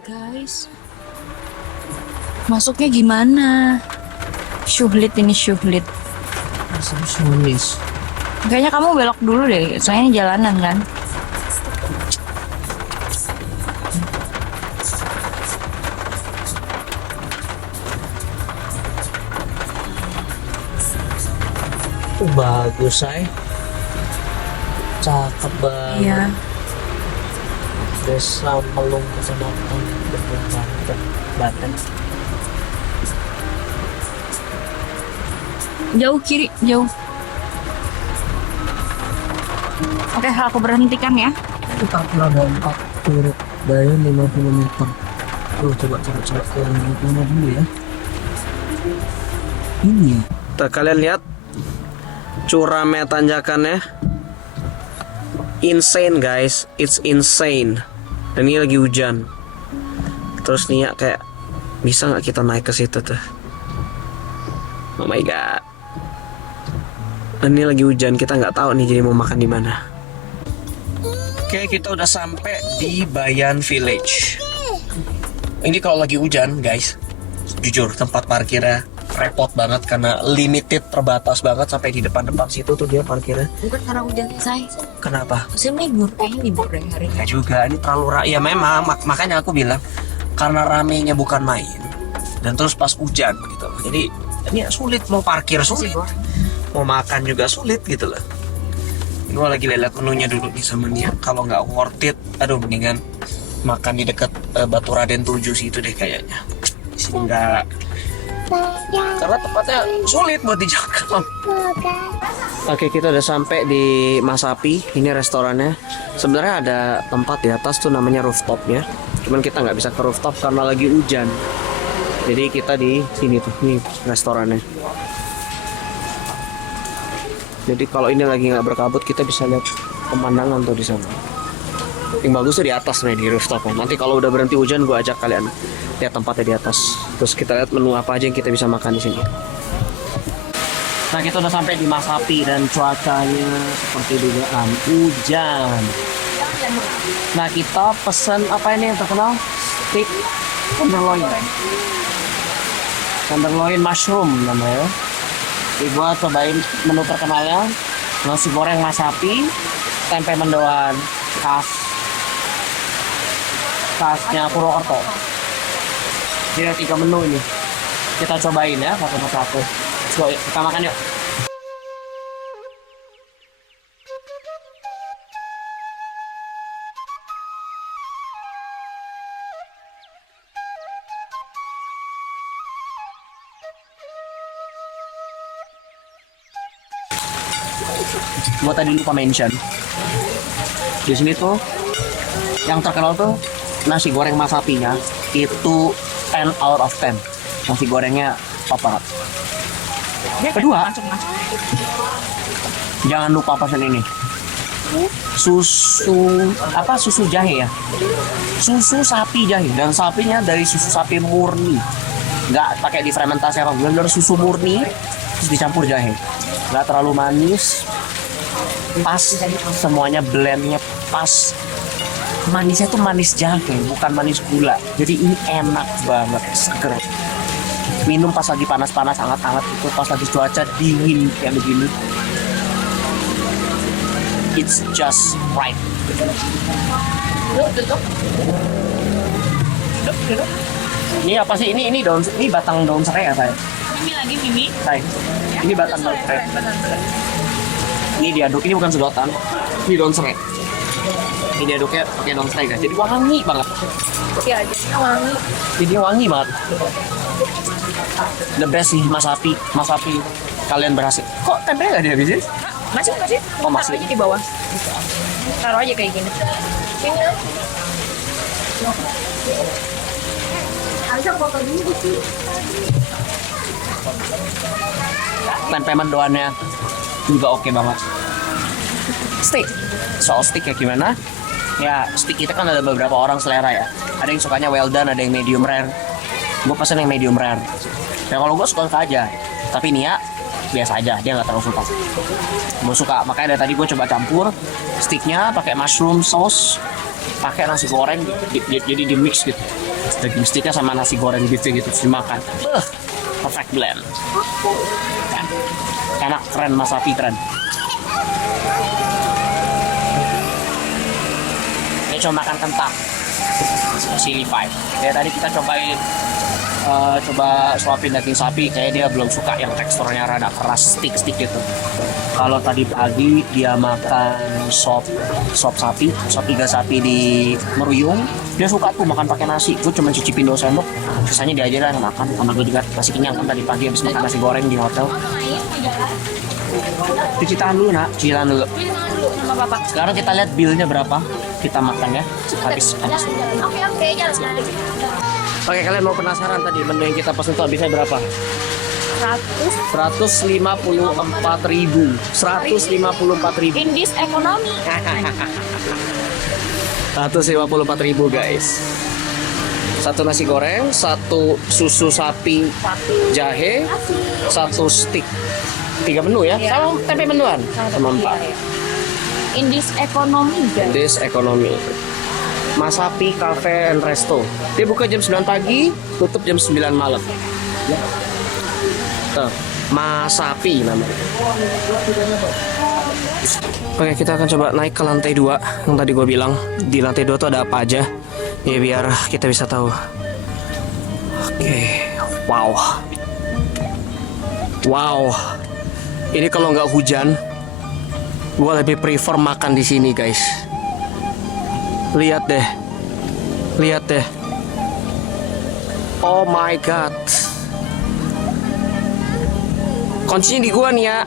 Guys, masuknya gimana? Syuhlit ini syuhlit. Manis. Kayaknya kamu belok dulu deh, soalnya ini jalanan kan. Bagus, say. Cakep banget. Iya. Desa Melung Kecamatan Banten. Jauh kiri, jauh. Oke, aku berhentikan ya. Kita pulang ada 4 turut daya 50 meter. Coba ke yang mana dulu ya. Ini ya. Kalian lihat curamnya tanjakannya. Insane guys, it's insane. Dan ini lagi hujan. Terus nih ya kayak bisa nggak kita naik ke situ tuh? Oh my god. Dan ini lagi hujan, kita nggak tahu nih jadi mau makan di mana. Oke, kita udah sampai di Bayan Village. Ini kalau lagi hujan, guys, jujur tempat parkirnya repot banget karena limited, terbatas banget sampai di depan-depan situ tuh dia parkirnya. Bukan karena hujan, say. Kenapa? Masih libur, kayaknya libur deh hari ini. Ya juga, ini terlalu ya memang makanya aku bilang karena ramenya bukan main dan terus pas hujan gitu. Jadi ini sulit mau parkir, sulit mau makan juga sulit gitu loh. Gue lagi lihat menunya dulu nih sama Nia. Kalau nggak worth it, aduh mendingan makan di dekat Batu Raden 7 situ deh kayaknya. Sehingga karena tempatnya sulit buat dijangkau. Oke, kita udah sampai di Masapi. Ini restorannya. Sebenarnya ada tempat di atas tuh namanya rooftopnya. Cuman kita nggak bisa ke rooftop karena lagi hujan. Jadi kita di sini tuh, nih restorannya. Jadi kalau ini lagi nggak berkabut, kita bisa lihat pemandangan tuh di sana. Yang bagus tuh di atas nih, di rooftopnya. Nanti kalau udah berhenti hujan, gue ajak kalian lihat tempatnya di atas. Terus kita lihat menu apa aja yang kita bisa makan di sini. Nah, kita udah sampai di Masapi dan cuacanya seperti dugaan, hujan. Nah, kita pesen apa ini yang terkenal? Steak tenderloin. Tenderloin mushroom namanya. Jadi gua cobain menu terkenalnya, nasi goreng Masapi, tempe mendoan khasnya Purwokerto. Jadi ada 3 menu ini. Kita cobain ya satu persatu. Let's go, kita makan yuk. Gua tadi lupa mention. Di sini tuh yang terkenal tuh nasi goreng Masapinya itu 10 out of 10. Nasi gorengnya top banget. Kedua, jangan lupa pesen ini. Susu jahe ya. Susu sapi jahe, dan sapinya dari susu sapi murni. Nggak pakai difermentasi apa, benar susu murni terus dicampur jahe. Nggak terlalu manis. Pas semuanya blendnya pas. Manisnya tuh manis jahe, bukan manis gula. Jadi ini enak banget, seger. Minum pas lagi panas-panas, hangat-hangat itu, pas lagi cuaca dingin kayak begini. It's just right. Ini apa sih? Ini daun, ini batang daun serai ya, saya? Mimi lagi, Mimi. Saya. Ini batang daun serai. Ini diaduk, ini bukan sedotan. Ini daun serai. Ini diaduknya pakai daun serai, guys. Jadi wangi banget. Iya, wangi. Jadi wangi banget. The best sih Masapi. Kalian berhasil. Kok tempe nggak dihabisin? Masih. Oh, masih. Taruh aja di bawah. Taruh aja kayak gini. Tempe mendoannya juga oke banget. Steak. Soal steak ya gimana? Ya, steak kita kan ada beberapa orang selera ya. Ada yang sukanya well done, ada yang medium rare. Gue pesen yang medium rare. Ya kalau gue suka aja. Tapi Nia biasa aja, dia nggak terlalu suka. Gue suka, makanya dari tadi gue coba campur steaknya pakai mushroom sauce, pakai nasi goreng, jadi di mix gitu. daging sticknya sama nasi goreng beefnya gitu terus dimakan. Perfect blend. Kan? Enak, keren, Mas Sapi keren. Ini cuma makan kentang. Chili 5. Ya tadi kita cobain coba suapin daging sapi, kayak dia belum suka yang teksturnya rada keras, stick gitu. Kalau tadi pagi dia makan sop sapi, sop iga sapi di Meruyung, dia suka tuh makan pakai nasi. Gue cuma cicipin 2 sendok, sisanya dia aja lah makan. Karena gue juga masih kenyang kan tadi pagi habis makan nasi goreng di hotel. Cuci tangan dulu nak, cuci tangan dulu. Sama bapak. Sekarang kita lihat billnya berapa, kita makan ya, habis. Oke, jalan. Oke, kalian mau penasaran tadi menu yang kita pesan tuh habisnya berapa? 154.000. 154.000. In this economy. 154.000 guys. Satu nasi goreng, satu susu sapi jahe, satu stick. 3 menu ya? Sama tempe menuan. Sama 4. In this economy, guys. This economy. Mas Sapi Cafe and Resto. Dia buka jam 9 pagi, tutup jam 9 malam. Tuh, Mas Sapi namanya. Oke, kita akan coba naik ke lantai 2 yang tadi gue bilang. Di lantai 2 tuh ada apa aja? Ya biar kita bisa tahu. Oke, wow. Wow. Ini kalau nggak hujan, gue lebih prefer makan di sini, guys. Lihat deh. Oh my god. Kuncinya di gua nih ya.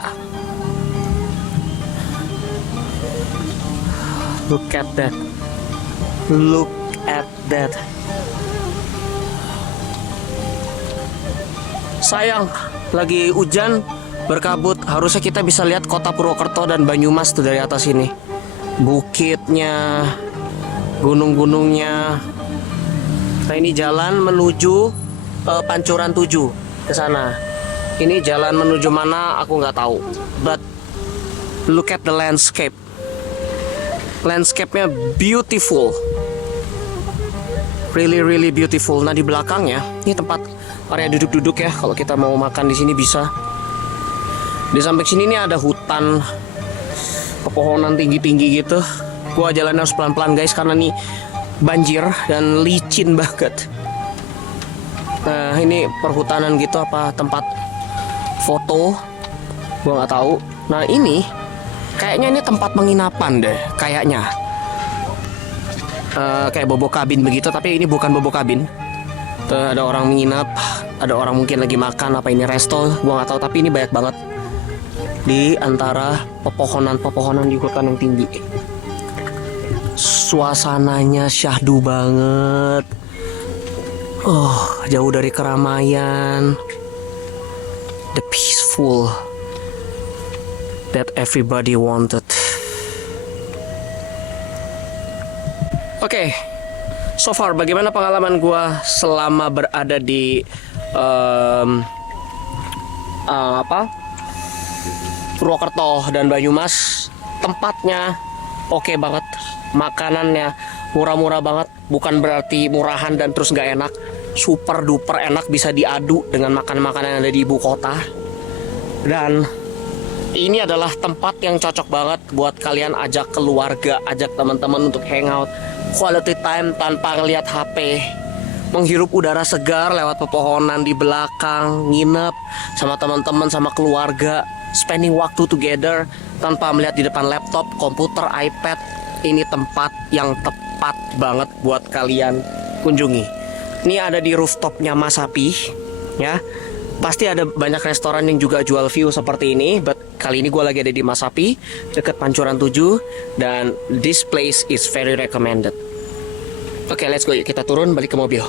Look at that. Sayang, lagi hujan berkabut. Harusnya kita bisa lihat kota Purwokerto dan Banyumas tuh dari atas ini. Bukitnya, gunung-gunungnya. Nah, ini jalan menuju Pancuran 7 ke sana. Ini jalan menuju mana aku nggak tahu. But look at the landscape. Landscape-nya beautiful. Really beautiful. Nah, di belakangnya ini tempat area duduk-duduk ya. Kalau kita mau makan di sini bisa. Di samping sini nih ada hutan, pepohonan tinggi-tinggi gitu. Gua jalan harus pelan-pelan guys karena nih banjir dan licin banget. Nah, ini perhutanan gitu apa tempat foto, gua nggak tahu. Nah, ini kayaknya ini tempat penginapan deh, kayaknya. Kayak bobo kabin begitu, tapi ini bukan bobo kabin. Tuh, ada orang menginap, ada orang mungkin lagi makan, apa ini resto, gua nggak tahu. Tapi ini banyak banget di antara pepohonan di hutan yang tinggi. Suasananya syahdu banget. Oh, jauh dari keramaian. The peaceful that everybody wanted. Oke, so far bagaimana pengalaman gua selama berada di Purwokerto dan Banyumas? Tempatnya oke banget. Makanannya murah-murah banget. Bukan berarti murahan dan terus nggak enak. Super duper enak, bisa diadu dengan makan-makanan yang ada di ibu kota. Dan ini adalah tempat yang cocok banget buat kalian ajak keluarga, ajak teman-teman untuk hangout, quality time tanpa ngeliat HP, menghirup udara segar lewat pepohonan di belakang, nginep sama teman-teman, sama keluarga, spending waktu together tanpa melihat di depan laptop, komputer, iPad. Ini tempat yang tepat banget buat kalian kunjungi. Ini ada di rooftopnya Mas Sapi, ya. Pasti ada banyak restoran yang juga jual view seperti ini. But kali ini gue lagi ada di Mas Sapi, dekat Pancuran 7, dan this place is very recommended. Oke, let's go. Yuk kita turun, balik ke mobil.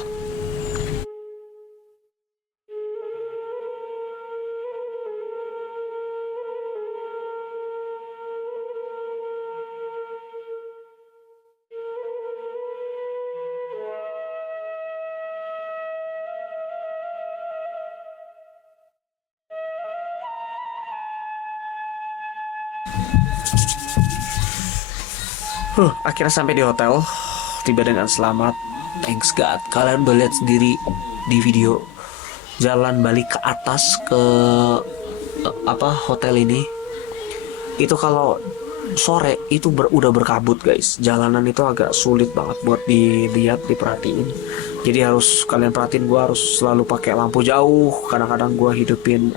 Akhirnya sampai di hotel, tiba dengan selamat. thanks God, kalian udah lihat sendiri di video jalan balik ke atas ke hotel ini. Itu kalau sore itu udah berkabut guys, jalanan itu agak sulit banget buat dilihat, diperhatiin. Jadi harus kalian perhatiin, gue harus selalu pakai lampu jauh. Kadang-kadang gue hidupin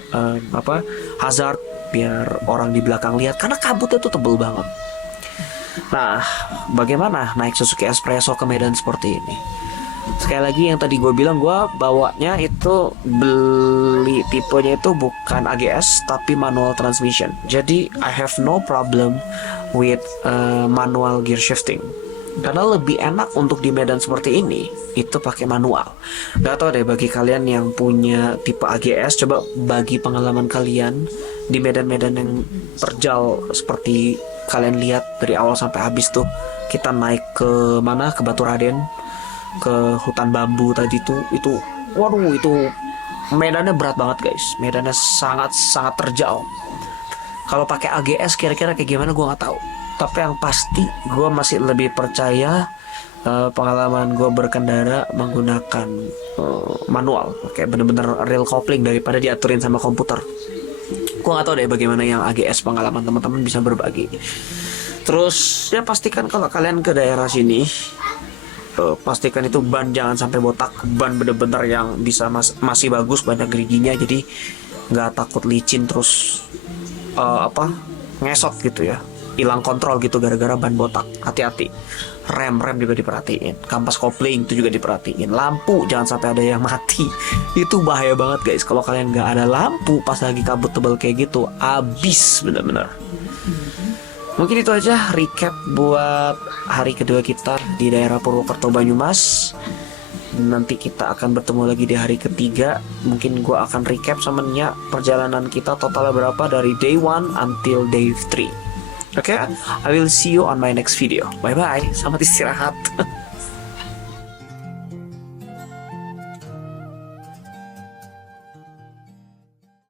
hazard biar orang di belakang lihat, karena kabutnya tuh tebel banget. Nah, bagaimana naik Suzuki Espresso ke medan seperti ini? Sekali lagi yang tadi gue bilang, gue bawanya itu beli tipenya itu bukan AGS tapi manual transmission. Jadi I have no problem with manual gear shifting, karena lebih enak untuk di medan seperti ini itu pakai manual. Gak tau deh bagi kalian yang punya tipe AGS, coba bagi pengalaman kalian di medan-medan yang terjal seperti kalian lihat dari awal sampai habis tuh. Kita naik ke mana, ke Batu Raden, ke hutan bambu tadi tuh, itu waduh, itu medannya berat banget guys, medannya sangat terjal. Kalau pakai AGS kira-kira kayak gimana gue nggak tahu, tapi yang pasti gue masih lebih percaya pengalaman gue berkendara menggunakan manual, kayak bener-bener real coupling daripada diaturin sama komputer. Gue nggak tahu deh bagaimana yang AGS, pengalaman teman-teman bisa berbagi. Terus ya pastikan kalau kalian ke daerah sini, pastikan itu ban jangan sampai botak, ban bener-bener yang bisa masih bagus, banyak geriginya, jadi nggak takut licin terus ngesot gitu ya, hilang kontrol gitu gara-gara ban botak. Hati-hati. Rem juga diperhatiin, kampas kopling itu juga diperhatiin, lampu jangan sampai ada yang mati. Itu bahaya banget guys, kalau kalian nggak ada lampu pas lagi kabut tebal kayak gitu, abis bener-bener. Mungkin itu aja recap buat hari kedua kita di daerah Purwokerto Banyumas. Nanti kita akan bertemu lagi di hari ketiga. Mungkin gue akan recap sama Nya perjalanan kita totalnya berapa dari day 1 until day 3. Oke, I will see you on my next video. Bye bye, selamat istirahat.